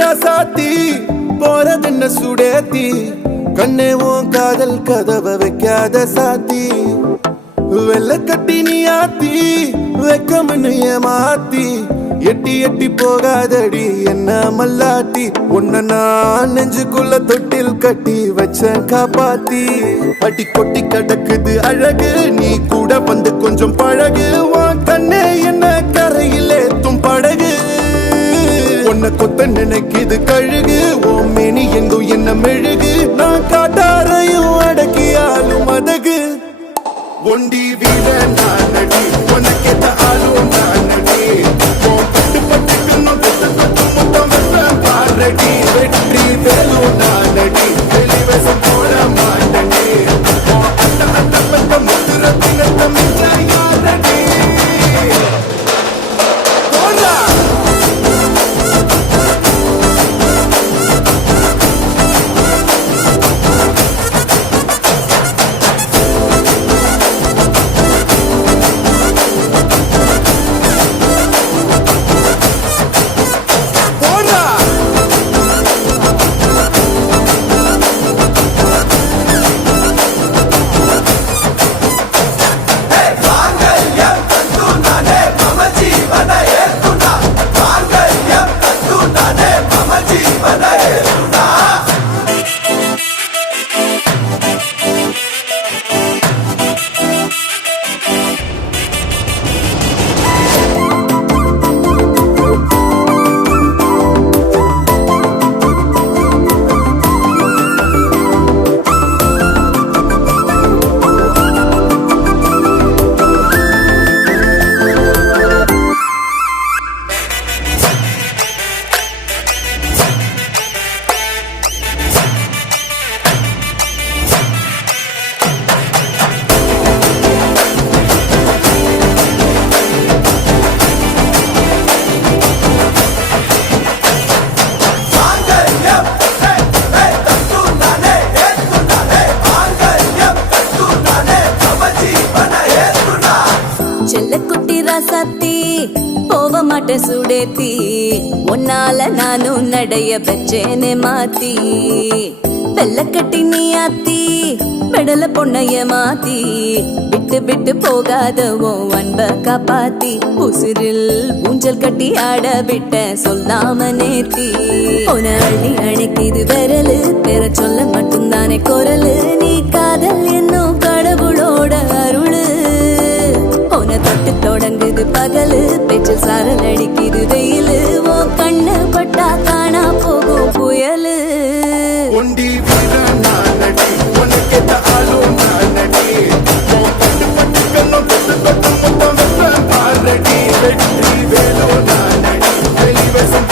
ராசாத்தி போறதென்ன சுடேத்தி கண்ணே உன் காதல் கதவை வைக்காத சாத்தி வெள்ள கட்டி நீ ஆத்தி வெக்கம்னு ஏமாத்தி எட்டி எட்டி போகாதடி என்ன மல்லாட்டி உன்ன நான் நெஞ்சுக்குள்ள தொட்டில் கட்டி வச்ச காப்பாத்தி அடி கொட்டி கடக்குது அழகு நீ கூட வந்து கொஞ்சம் பழகு உன் கண்ணே என்ன கரையிலே தும் படகு உன்னை கொத்த நினைக்குது கழுகு ஓம் மேனி எங்கும் என்ன மெழுகு நான் காட்டாரையும் அடக்கியாலும் அதகு ஒண்டி வீர நான் நடி உனக்கேத்த ஆளும் நான் நடி பட்டு பட்டுக்கணும் முத்தம் வெப்பம் பாரடி வெற்றி வேலும் நான் நடி வெளிவசம் போட மாட்டடி அந்த அந்த பத்த முத்துரத்தினத்தம் யாரடி ராசாத்தி போவ மாட்ட சுடேத்தி உன்னால நானும் நடைய பெற்றேனே மாத்தி வெள்ள கட்டி நீ ஆத்தி பெடல பொண்ணைய மாத்தி விட்டு விட்டு போகாத உன் அன்ப காப்பாத்தி உசிரில் ஊஞ்சல் கட்டி ஆட விட்ட சொல்லாம நேத்தி உன அள்ளி அணைக்கிது விரலு பெற சொல்ல மட்டும்தானே குரலு நீ காதல் என்னும் கடவுளோட அருளு உன தொட்டு தொடங்குது பகலு பேச்சில் சாரல் அடிக்குது வெயிலு ஓ கண்ணு பட்டா காணா போகும் புயலு ஒண்டி வீர நான் நடி உனக்கேத்த ஆளும் நான் நடி பட்டு பட்டுக்கணும் முத்தம் வெப்பம் பாரடி வெற்றி வேலும் நான் நடி வெளிவசம்